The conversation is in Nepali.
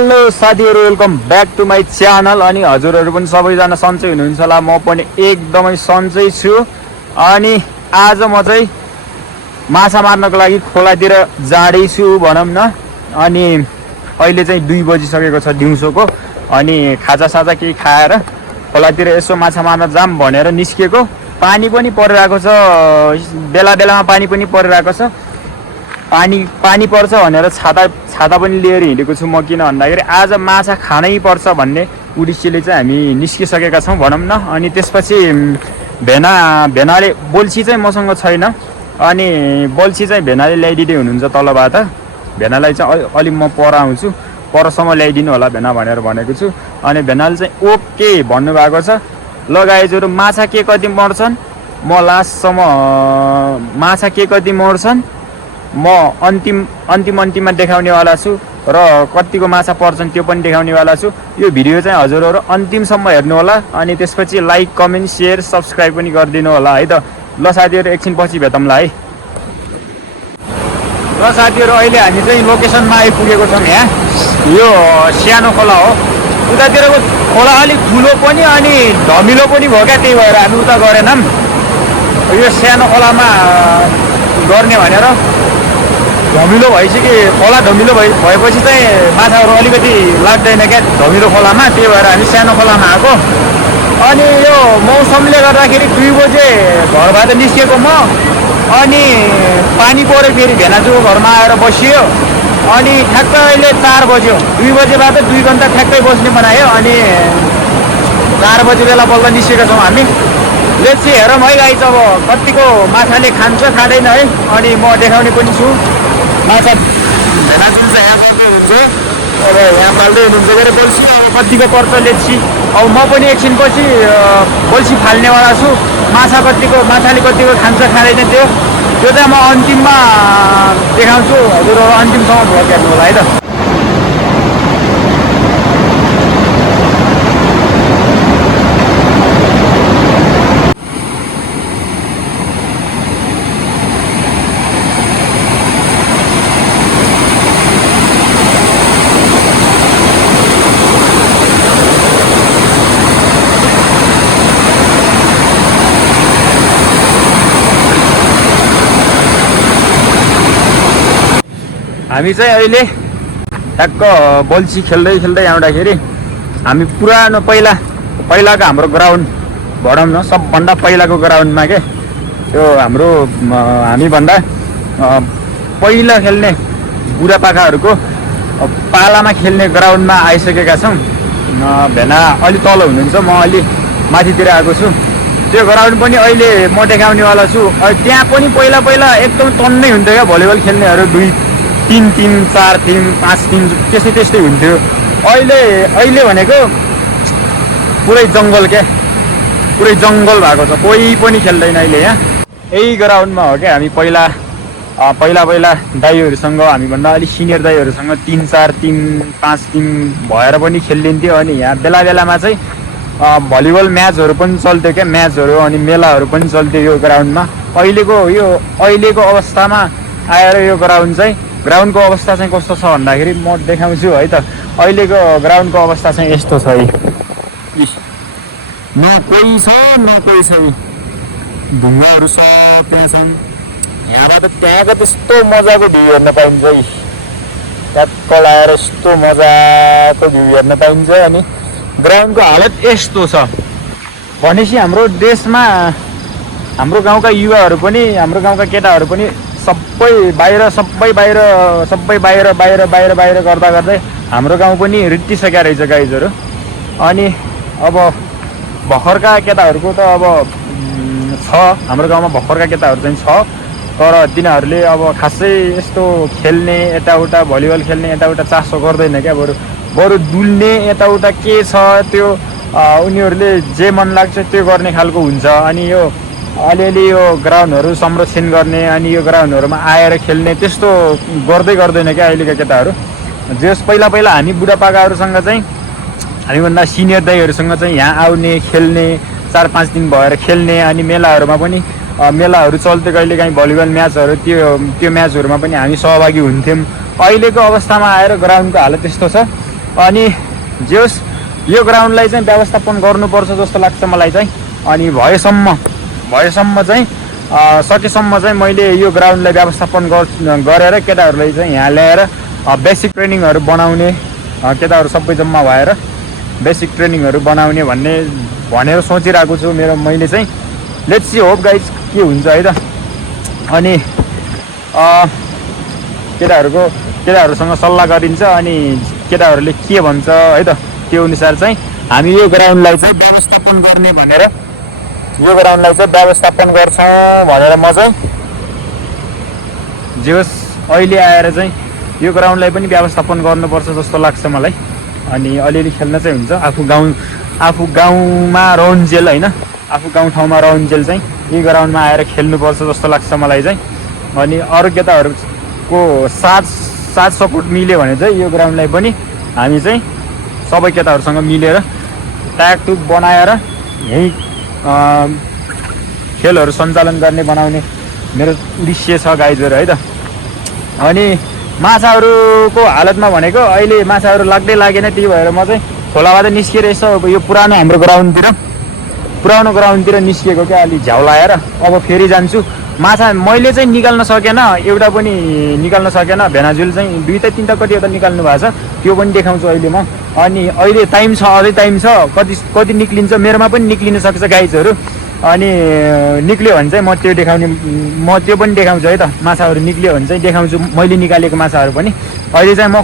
हेलो साथीहरु, welcome back to my channel. अनि हजुरहरु पनि सबैजना सन्चै हुनुहुन्छ होला। म पनि एकदमै सन्चै छु। अनि आज म चाहिँ माछा मार्नको लागि खोलातिर जाँदैछु भनौँ न। अनि अहिले चाहिँ 2 बजिसकेको छ दिउँसोको। अनि खाजासाजा केही खाएर खोलातिर यसो माछा मार्न जाम भनेर निस्केको। पानी पनि परिरहेको छ, बेला बेलामा पानी पनि परिरहेको छ। पानी पर्छ भनेर छाता पनि लिएर हिँडेको छु म। किन भन्दाखेरि आज माछा खानै पर्छ भन्ने उद्देश्यले चाहिँ हामी निस्किसकेका छौँ भनौँ न। अनि त्यसपछि भेनाले बोल्छी चाहिँ मसँग छैन। अनि बोल्छी चाहिँ भेनाले ल्याइदिँदै हुनुहुन्छ तलबाट। भेनालाई चाहिँ अलि म पर आउँछु, परसम्म ल्याइदिनु होला भेना भनेर भनेको छु। अनि भेनाले चाहिँ ओके भन्नुभएको छ। ल गाइजहरु, माछा के कति मर्छन् म लास्टसम्म माछा के कति मर्छन् म अन्तिममा देखाउनेवाला छु। र कतिको माछा पर्छन् त्यो पनि देखाउनेवाला छु। यो भिडियो चाहिँ हजुरहरु अन्तिमसम्म हेर्नु होला। अनि त्यसपछि लाइक, कमेन्ट, सेयर, सब्स्क्राइब पनि गरिदिनु होला है त। ल साथीहरु, एकछिन पछि भेटौँला है। ल साथीहरु, अहिले हामी चाहिँ लोकेसनमा आइपुगेको छौँ। यहाँ यो सानो खोला हो। उतातिरको खोला अलिक ठुलो पनि अनि धमिलो पनि भयो क्या, त्यही भएर हामी उता गरेनौँ। यो सानो खोलामा गर्ने भनेर धमिलो भइसक्यो। खोला धमिलो भएपछि चाहिँ माछाहरू अलिकति लाग्दैन क्या धमिलो खोलामा, त्यही भएर हामी सानो खोलामा आएको। अनि यो मौसमले गर्दाखेरि 2 बजे घरबाट निस्केको म। अनि पानी पऱ्यो, फेरि भेनाजुको घरमा आएर बसियो। अनि ठ्याक्कै अहिले 4 बज्यो। 2 बजेबाट 2 घन्टा ठ्याक्कै बस्ने बनायो। अनि 4 बजे बेला बल्ल निस्केका छौँ हामी। लेट्सी हेरौँ है गाइस, अब कतिको माछाले खान्छ खाँदैन है। अनि म देखाउने पनि छु माछा। भेनाजुन चाहिँ यहाँ गर्दै हुनुहुन्छ, अब यहाँ फाल्दै हुनुहुन्छ के अरे बोल्छी। अब कतिको पर्छ लेट्सी। अब म पनि एकछिनपछि बोल्छी फाल्नेवाला छु। माछाले कतिको खान्छ खाँदैन त्यो चाहिँ म अन्तिममा देखाउँछु। हजुरहरू अन्तिमसम्म भ्लग हेर्नु होला है त। हामी चाहिँ अहिले ठ्याक्क बोल्छी खेल्दै आउँदाखेरि हामी पुरानो पहिलाको हाम्रो ग्राउन्ड भनौँ न, सबभन्दा पहिलाको ग्राउन्डमा के त्यो हाम्रो हामीभन्दा पहिला खेल्ने बुढापाकाहरूको पालामा खेल्ने ग्राउन्डमा आइसकेका छौँ। भेना अलि तल हुनुहुन्छ, म अलि माथितिर आएको छु। त्यो ग्राउन्ड पनि अहिले म देखाउनेवाला छु। त्यहाँ पनि पहिला एकदम टन्नै हुन्थ्यो क्या भलिबल खेल्नेहरू। 3 टिम, 4 टिम, 5 टिम त्यस्तै हुन्थ्यो। अहिले भनेको पुरै जङ्गल क्या, पुरै जङ्गल भएको छ, कोही पनि खेल्दैन अहिले यहाँ। यही ग्राउन्डमा हो क्या हामी पहिला दाइहरूसँग, हामीभन्दा अलिक सिनियर दाइहरूसँग 3, 4 टिम, 5 टिम भएर पनि खेलिन्थ्यो। अनि यहाँ बेला बेलामा चाहिँ भलिबल म्याचहरू पनि चल्थ्यो क्या, म्याचहरू अनि मेलाहरू पनि चल्थ्यो यो ग्राउन्डमा। अहिलेको अवस्थामा आएर यो ग्राउन्डको अवस्था चाहिँ कस्तो छ भन्दाखेरि म देखाउँछु है त। अहिलेको ग्राउन्डको अवस्था चाहिँ यस्तो छ है। न कोही छ। ढुङ्गाहरू सब त्यहाँ छन्। यहाँबाट त्यहाँको त्यस्तो मजाको भ्यू हेर्न पाइन्छ है। ट्याक्क लाएर यस्तो मजाको भ्यू हेर्न पाइन्छ। अनि ग्राउन्डको हालत यस्तो छ भनेपछि हाम्रो देशमा हाम्रो गाउँका युवाहरू पनि, हाम्रो गाउँका केटाहरू पनि सबै बाहिर गर्दै हाम्रो गाउँ पनि रित्तिसकेका रहेछ गाइजहरू। अनि अब भर्खरका केटाहरूको त अब छ, हाम्रो गाउँमा भर्खरका केटाहरू चाहिँ छ। तर तिनीहरूले अब खासै यस्तो खेल्ने, यताउता भलिबल खेल्ने यताउता चासो गर्दैन क्या। बरु डुल्ने यताउता के छ त्यो उनीहरूले जे मन लाग्छ त्यो गर्ने खालको हुन्छ। अनि यो अलिअलि यो ग्राउन्डहरू संरक्षण गर्ने, अनि यो ग्राउन्डहरूमा आएर खेल्ने त्यस्तो गर्दैन क्या अहिलेका केटाहरू। जस पहिला हामी बुढापाकाहरूसँग चाहिँ, हामीभन्दा सिनियर दाइहरूसँग चाहिँ यहाँ आउने, खेल्ने, 4-5 दिन भएर खेल्ने। अनि मेलाहरूमा पनि मेलाहरू चल्थ्यो कहिलेकाहीँ भलिबल म्याचहरू, त्यो म्याचहरूमा पनि हामी सहभागी हुन्थ्यौँ। अहिलेको अवस्थामा आएर ग्राउन्डको हालत यस्तो छ। अनि जे होस् यो ग्राउन्डलाई चाहिँ व्यवस्थापन गर्नुपर्छ जस्तो लाग्छ मलाई चाहिँ। अनि भएसम्म चाहिँ सकेसम्म चाहिँ मैले यो ग्राउन्डलाई व्यवस्थापन गरेर केटाहरूलाई चाहिँ यहाँ ल्याएर बेसिक ट्रेनिङहरू बनाउने, केटाहरू सबै जम्मा भएर बेसिक ट्रेनिङहरू बनाउने भनेर सोचिरहेको छु मैले चाहिँ। लेट्स सी होप गाइज के हुन्छ है त। अनि केटाहरूसँग सल्लाह गरिन्छ अनि केटाहरूले के भन्छ है त, त्यो अनुसार चाहिँ हामी यो ग्राउन्डलाई चाहिँ व्यवस्थापन गर्ने भनेर म चाहिँ जे होस् अहिले आएर चाहिँ यो ग्राउन्डलाई पनि व्यवस्थापन गर्नुपर्छ जस्तो लाग्छ मलाई। अनि अलिअलि खेल्न चाहिँ हुन्छ, आफू गाउँमा रहन्जेल होइन, आफू गाउँठाउँमा रहन्जेल चाहिँ यही ग्राउन्डमा आएर खेल्नुपर्छ जस्तो लाग्छ मलाई चाहिँ। अनि अरू केटाहरूको साथ सपोर्ट मिल्यो भने चाहिँ यो ग्राउन्डलाई पनि हामी चाहिँ सबै केटाहरूसँग मिलेर ट्यागटुक बनाएर यही खेलहरू सञ्चालन बनाउने मेरो उद्देश्य छ गाइजहरू है त। अनि माछाहरूको हालतमा भनेको अहिले माछाहरू लाग्दै लागेन, त्यही भएर म चाहिँ खोलाबाट निस्किएर यसो यो पुरानो ग्राउन्डतिर निस्किएको क्या, अलि झ्याउ लगाएर अब फेरि जान्छु। माछा मैले चाहिँ निकाल्न सकेन, एउटा पनि निकाल्न सकेन, भेनाजुल चाहिँ 2 3 कतिवटा निकाल्नु भएको छ, त्यो पनि देखाउँछु अहिले म। अनि अहिले टाइम छ, अझै टाइम छ, कति निक्लिन्छ मेरोमा पनि निक्लिन सक्छ गाइजहरू। अनि निक्ल्यो भने चाहिँ म त्यो पनि देखाउँछु है त। माछाहरू निक्ल्यो भने चाहिँ देखाउँछु मैले निकालेको माछाहरू पनि। अहिले चाहिँ म